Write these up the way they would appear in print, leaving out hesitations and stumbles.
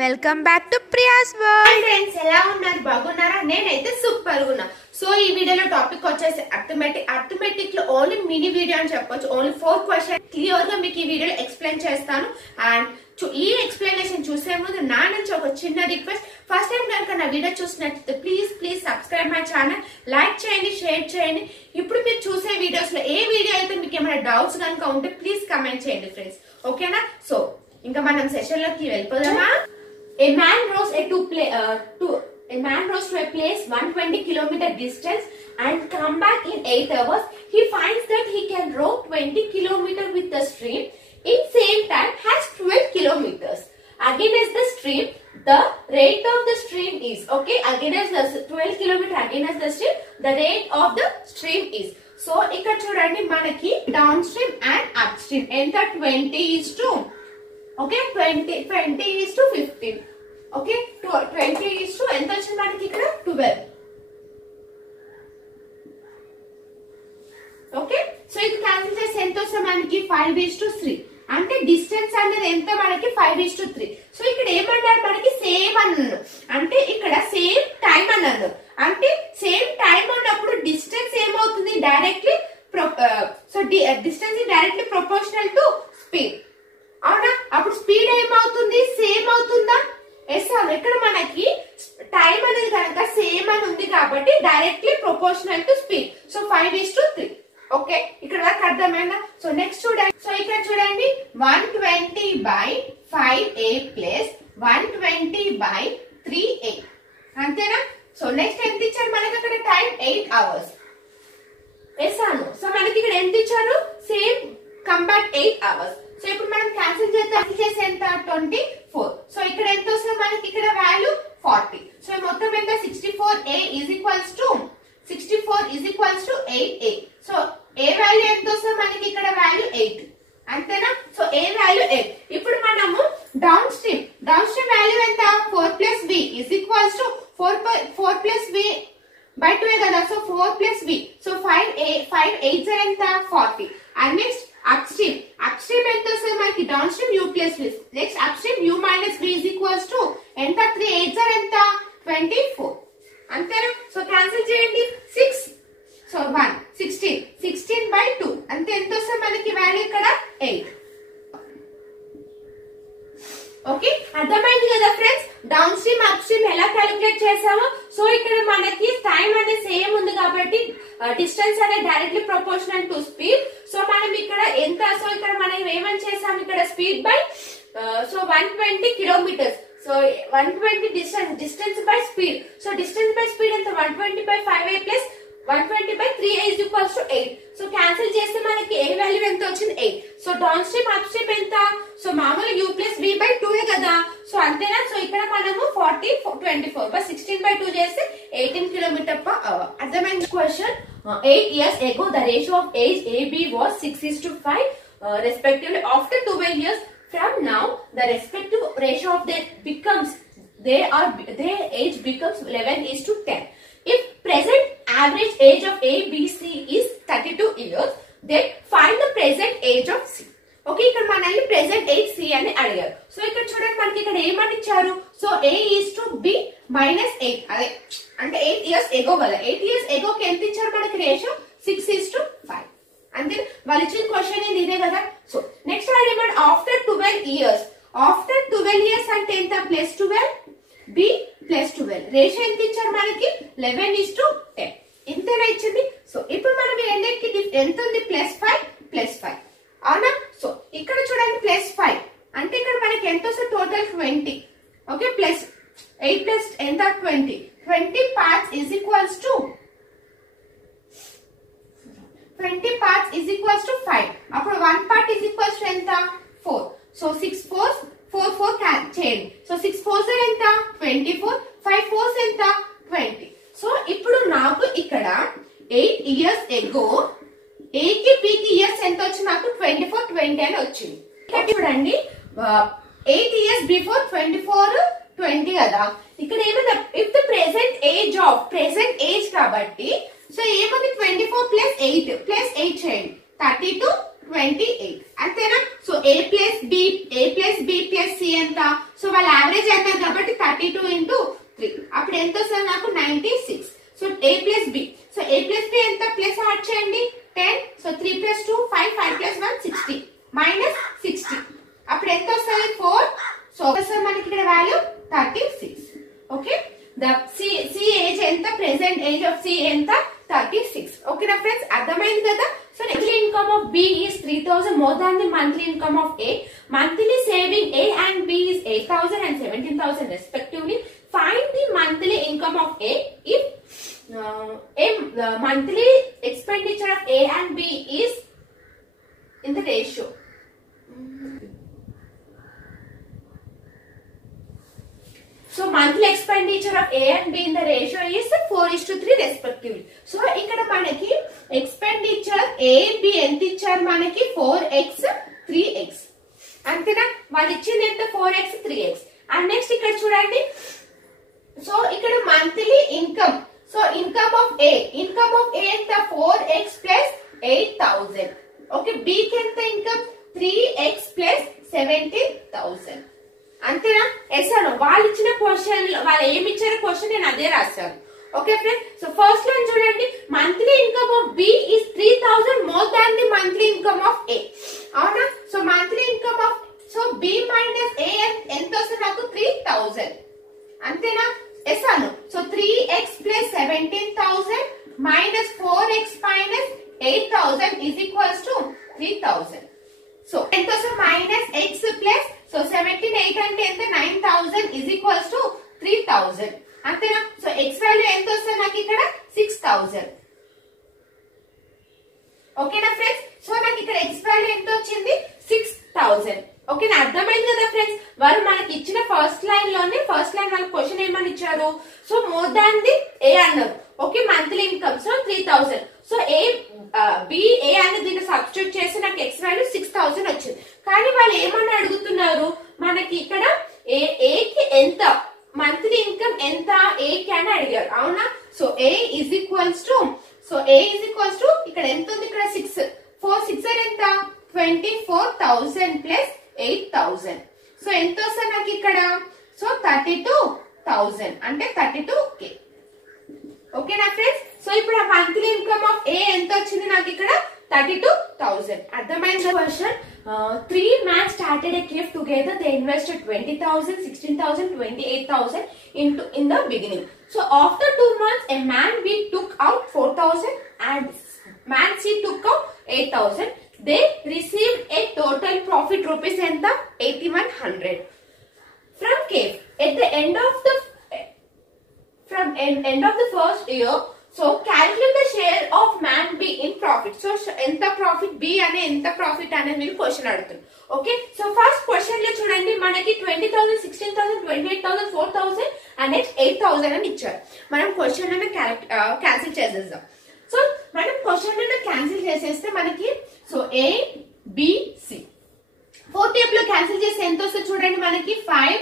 Welcome back to Priya's world. Friends ఎలా ఉన్నారు? బాగున్నారా? నేనైతే సూపర్ గా ఉన్నా. సో ఈ వీడియోలో టాపిక్ వచ్చేసి అర్థమెటిక్ లో ఓన్లీ మినీ వీడియో అని చెప్పొచ్చు. ఓన్లీ 4 క్వశ్చన్ క్లియర్ గా మీకు ఈ వీడియోలో ఎక్స్ప్లెయిన్ చేస్తాను. అండ్ ఈ ఎక్స్ప్లెనేషన్ చూసే ముందు నా నుంచి ఒక చిన్న రిక్వెస్ట్, ఫస్ట్ టైం కనుక నా వీడియో చూసినట్లయితే please subscribe my channel, like చేయండి, షేర్ చేయండి. ఇప్పుడు మీరు చూసే వీడియోస్ లో ఏ వీడియో అయితే మీకు ఏమైనా డౌట్స్ కనుక ఉంటే ప్లీజ్ కమెంట్ చేయండి ఫ్రెండ్స్, ఓకేనా? సో ఇంకా మనం సెషన్ లోకి వెళ్ళిపోదామా? A man rose to a place 120 kilometer distance and come back in 8 hours. He finds that he can row 20 kilometer with the stream in same time has 12 kilometers. Against the stream, the rate of the stream is against the 12 kilometer against the stream, the rate of the stream is. So ఇక్కడ చూడండి మనకి down stream and up stream ఎంత 20:2 20:15 20:2 ఎంత వచ్చింది మనకి ఇక్కడ 12. Okay, so ఇది cancel చేసి ఎంత వస్తుంది మనకి 5:3. అంటే డిస్టెన్స్ అనేది ఎంత మనకి 5:3. సో ఇక్కడ ఏమన్నారు మనకి సేమ్ అన్నాడు, అంటే ఇక్కడ సేమ్ టైం అన్నాడు. అంటే సేమ్ టైం అన్నప్పుడు డిస్టెన్స్ ఏమవుతుంది? Directly distance directly proportional to speed. అవునా? అప్పుడు స్పీడ్ ఏమవుతుంది? సేమ్ అవుతుందా? ఎస్ అవును. ఇక్కడ మనకి టైం అనేది కనుక సేమ్ అని ఉంది కాబట్టి directly proportional to speed. So 5:3. Okay, ఇక్కడ వరకు అర్థమైందా? సో నెక్స్ట్ చూడండి. సో ఇక్కడ చూడండి 120/5a ప్లస్ 120/3a అంతేనా? సో నెక్స్ట్ ఎంత ఇచ్చారు మనకి అక్కడ టైం 8 hours. ఎస్ అవును. సో మనకి ఇక్కడ ఎంత ఇచ్చారు? Same come back 8 hours. So ఇప్పుడు మనం క్యాన్సిల్ చేసి ఎంత 24. సో ఇక్కడ ఎంత వస్తుంది మనకి? ఇక్కడ వాల్యూ 40. సో మొత్తం ఎంత? 64a is equals to 8a. So a value ఎంత వస్తుంది మనకి? ఇక్కడ వాల్యూ 8 అంతేనా? So a value 8. ఇప్పుడు మనము డౌన్ స్ట్రీమ్ వాల్యూ ఎంత? 4 + v is equals to 4 + v by 2 కదా. So 4 + v. సో 5 8 ఎంత? 40. అండ్ నెక్స్ట్ అప్ స్ట్రీమ్ ఎంత వస్తుంది మనకి? Down stream u + v. Next up stream u - v is equals to ఎంత? 3 8 ఎంత? 24 అంతేనా? సో క్యాన్సిల్ చేయండి. 6 సో 1 16/2 అంతే. ఎంత వస్తుంది మనకి వాల్యూ? ఇక్కడ 8. ఓకే, అర్థమైంది కదా friends? Down stream up stream ఎలా క్యాలిక్యులేట్ చేసామో. సో ఇక్కడ మనకి టైం అనేది సేమ్ ఉంది కాబట్టి డిస్టెన్స్ అనేది directly proportional to speed. So మనం ఇక్కడ ఎంత? సో ఇక్కడ మనం ఏమని చేసాం? ఇక్కడ speed by 120 kilometres. So 120 distance by speed. So distance by speed ఎంత? 120/5a plus 120/3a is equals to 8. So cancel చేస్తే మనకి ఏ వాల్యూ ఎంత వచ్చింది? 8. So down stream up stream ఎంత? సో మామూలు u + v by 2 కదా. సో అంతేనా? సో ఇక్కడ మనము 24 చేస్తే 18 km/h. అర్థమైంది question. 8 years ago the ratio of age AB was 6:5 respectively. After 12 years from now the respective ratio of their age becomes 11:10. If present average age of A, B, C is 32 years, then find the present age of C. Okay, ఇక్కడ మనల్ని present age C అని అడిగారు. So ఇక్కడ చూడండి మనకి ఇక్కడ ఏమని ఇచ్చారు? So A is to B -8. అదే అంటే 8 years ago కదా. 8 years ago కి ఎంత ఇచ్చారు మనకి రేషియో? 6:5 అంతే. వాళ్ళు ఇచ్చిన క్వశ్చన్ ఇదే కదా. సో నెక్స్ట్ అడిగాడు ఆఫ్టర్ 12 years. ఆఫ్టర్ 12 years అంటే ఎంత? +12 B +12 రేషియో ఎంత ఇచ్చారు మనకి? 11:10 ఇంతేనా ఇచ్చింది. సో ఇప్పుడు మనం రెండింటికి ఎంత ఉంది? +5 అవునా? సో ఇక్కడ చూడండి +5 అంటే ఇక్కడ మనకి ఎంత వస్తుంది? టోటల్ 20. ఓకే, +8 + ఎంత? 20 parts is equals to 5. అప్పుడు 1 part is equals to ఎంత? 4. సో 6 4s 4 చేయండి. సో 6 4s ఎంత? 24. 5 4s ఎంత? 20. సో ఇప్పుడు నాకు ఇక్కడ 8 years ago A కి B కి ఇయర్స్ ఎంత వచ్చింది? నాకు 24 20 అని వచ్చింది. చూడండి 8 years before 24 20 కదా. ఇక్కడ ఏమన్నా if the present age కాబట్టి సో ఏమని 24 + 8 చేయండి 32 28 అంతేనా. So a plus b plus c ఎంత, సో వాళ్ళ యావరేజ్ అన్నారు కాబట్టి 32 into 3 అప్పుడు ఎంత వస్తుంది నాకు 96. So a plus b, so a plus b ఎంత ప్లస్ యాడ్ చేయండి 10, సో 3 ప్లస్ 2 5, 5 ప్లస్ 1 60 మైనస్ 60 అప్పుడు ఎంత వస్తుంది 4. సో వస్తుంది మనకి ఇక్కడ value 36. Okay, the C age ఎంత, ప్రెసెంట్ ఏజ్ ఆఫ్ సి ఎంత 36. ఓకేనా ఫ్రెండ్స్, అర్థమైంది కదా. So monthly income of B is 3000 more than the monthly income of A. Monthly saving A and B is 8000 and 17000 respectively. Find the monthly income of A if the monthly expenditure of A and B is in the ratio. So monthly expenditure of A and B in the ratio is 4:3 respectively. So ఇక్కడ మనకి expenditure A B ఎంత ఇచ్చారు మనకి 4x 3x అంతేనా, వాళ్ళు ఇచ్చింది ఎంత 4x 3x. And next ఇక్కడ చూడండి, సో ఇక్కడ monthly income, so income of A ఎంత 4x ప్లస్ 8000. ఓకే, B కి ఎంత ఇన్కమ్ 3x ప్లస్ 17000 అంతేనా. ఎస్ అను వాళ్ళు ఇచ్చిన క్వశ్చన్, వాళ్ళు ఏమి ఇచ్చారో క్వశ్చన్ నేను అదే రాశాను. Okay friends, so first line చూడండి, monthly income of B is 3000 more than the monthly income of A. అవునా, so monthly income of, so B minus A ఎంత వస్తుంది నాకు 3000 అంతేనా. ఎస్ అను, so 3x plus 17000 minus 4x minus 8000 is equals to 3000. So ఎంత వస్తుంది minus x plus, so 17 8 అంటే ఎంత 9000 is equals to 3000 అంతేనా. సో x వాల్యూ ఎంత వస్తుంది నాకు ఇక్కడ 6000. ఓకేనా ఫ్రెండ్స్, సో నాకు ఇక్కడ x వాల్యూ ఎంత వచ్చింది 6000. ఓకేనా, అర్థమైంది కదా ఫ్రెండ్స్. వారు మనకి ఇచ్చిన ఫస్ట్ లైన్ వాళ్ళ క్వశ్చన్ ఏమని ఇచ్చారు, so more than the A అన్నారు. Okay, monthly income so 3000. So B A అని దీన్ని సబ్స్టిట్యూట్ చేసి నాకు x వాల్యూ 6000 వచ్చింది. కానీ వాళ్ళు ఏమని అడుగుతున్నారు మనకి ఇక్కడ A కి ఎంత మంత్లీ ఇన్కమ్ ఎంత A కి అని అడిగారు. అవునా, so A is equals to, so A is equals to ఇక్కడ ఎంత ఉంది, ఇక్కడ 6 4 6 ఎంత 24000 ప్లస్ 8000. సో ఎంత వస్తుంది నాకు ఇక్కడ, సో 32000 అంటే 32k. ఓకేనా ఫ్రెండ్స్, సో ఇప్పుడు ఆ మంత్లీ ఇన్కమ్ ఆఫ్ A ఎంత వచ్చింది నాకు ఇక్కడ 32000. అర్థమైంది question. 3 men started a cave together. They invested 20,000, 16,000, 28,000 in the beginning. So after 2 months, a man B took out 4,000 and man C took out 8,000. They received a total profit rupees enta 8100 from cave. At the end of the first year, so calculate the share of man B in profit. So enta profit B ane enta profit ane meeru question adugutunnaru. Okay, so first question lo chudandi manaki 20,000, 16,000, 28,000, 4,000 and next 8,000 అని ఇచ్చారు. మనం question లోనే cancel చేసేద్దాం. So మనం question లోనే cancel చేసేస్తే మనకి so A B C 4 table లో క్యాన్సిల్ చేస్తే ఎంత వస్తుంది చూడండి, మనకి 5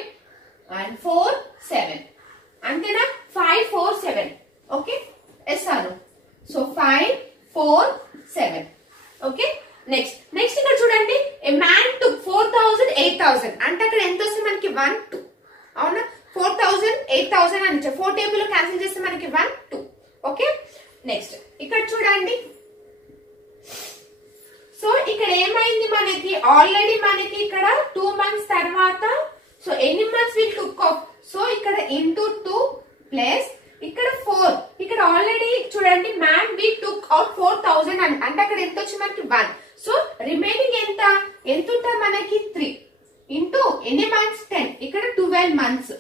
and 4 7 అంతేనా, 5 4 7. ఓకే, ఎస్ అను, సో 5 4 7. ఓకే, నెక్స్ట్ ఇక్కడ చూడండి, ఏ మ్యాన్ టు 4000 8000 అంటే అక్కడ ఎంత వస్తుంది మనకి 1 2. అవునా, 4000 8000 అని ఇచ్చారు. 4 టేబుల్ లో క్యాన్సిల్ చేస్తే మనకి 1 2. ఓకే, నెక్స్ట్ ఇక్కడ చూడండి, సో ఇక్కడ ఏమైంది మనకి ఆల్రెడీ మనకి ఇక్కడ 2 months తర్వాత, సో ఎన్ని months will took off, so ఇక్కడ ఇంటూ 2 ప్లస్ ఇక్కడ 4. ఇక్కడ ఆల్రెడీ చూడండి మ్యాన్ వి టుక్ అవుట్ 4000 అని అంటే అక్కడ ఎంత వచ్చి మనకి 1. సో రిమైనింగ్ ఎంత ఉంటుంది మనకి 3 ఇంటూ ఎన్ని మంత్స్ 10, ఇక్కడ 12 months.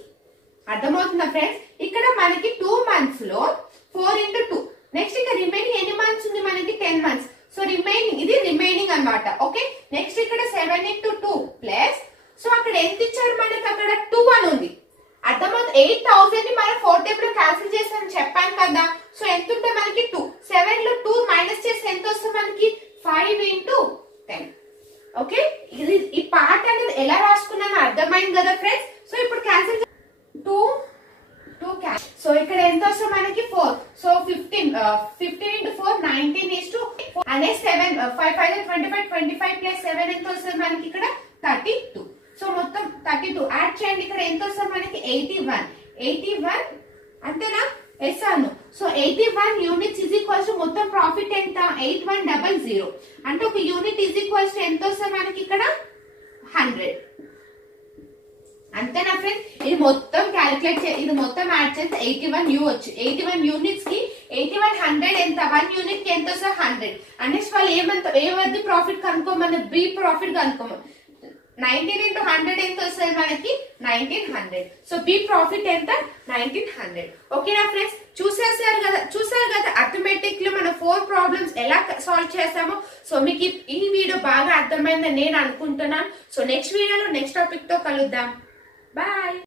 అర్థమవుతుందా ఫ్రెండ్స్, ఇక్కడ మనకి 2 months లో 4 into 2. నెక్స్ట్ ఇక్కడ రిమైనింగ్ ఎన్ని మంత్స్ ఉంది మనకి 10 months. సో రిమైనింగ్ ఇది రిమైనింగ్ అన్నమాట. ఓకే, నెక్స్ట్ ఇక్కడ 7 into 2 ప్లస్, సో అక్కడ ఎంత ఇచ్చారు మనకి అక్కడ 2 అని ఉంది. అర్థమవుతుంది, 8000 ని మనం 4 టేబుల్ లో క్యాన్సిల్ చేస్తామని చెప్పాను కదా. సో ఎంత ఉంటే మనకి 2, 7 లో 2 మైనస్ చేస్తే ఎంత వస్తుంది మనకి 5 into 10. ఓకే, ఈ పార్ట్ అనేది ఎలా రాసుకున్నానో అర్థమైంది కదా ఫ్రెండ్స్. సో ఇప్పుడు క్యాన్సిల్ 2 2 క్యాన్సిల్. సో ఇక్కడ ఎంత వస్తుంది మనకి 4. సో 15 into 4 19 is to అనే 7 5 5 25 25 ప్లస్ 7 ఎంత వస్తుంది మనకి ఇక్కడ 32. సో మొత్తం 32 యాడ్ చేయండి. ఇక్కడ ఎంత వస్తుంది మనకి 81 అంతేనా? ఎస్ అను. So 81 units is equals to మొత్తం ప్రాఫిట్ ఎంత 8100 అంటే ఒక యూనిట్ ఇజ్ ఈక్వల్స్ టు ఎంత వస్తుంది మనకి ఇక్కడ 100. అంతేనా ఫ్రెండ్స్? ఇది మొత్తం క్యాలిక్యులేట్ ఇది మొత్తం యాడ్ చేస్తే 81 యూ వచ్చి 81 యూనిట్స్ కి 81 100 ఎంత 1 యూనిట్ కి ఎంత వస్తుంది 100. నెక్స్ట్ వాళ్ళు ఏమద్ది ప్రాఫిట్ కనుక్కోమని బి ప్రాఫిట్ కనుక్కోమని 19 into 100 ఎంత వస్తుంది మనకి 1900. సో బి ప్రాఫిట్ ఎంత 1900. ఓకేనా ఫ్రెండ్స్? చూసారు కదా అర్థమెటిక్ లో మన 4 ప్రాబ్లమ్స్ ఎలా సాల్వ్ చేస్తామో. సో మీకు ఈ వీడియో బాగా అర్థమైందని నేను అనుకుంటున్నాను. సో నెక్స్ట్ వీడియోలో నెక్స్ట్ టాపిక్ తో కలుద్దాం. బాయ్.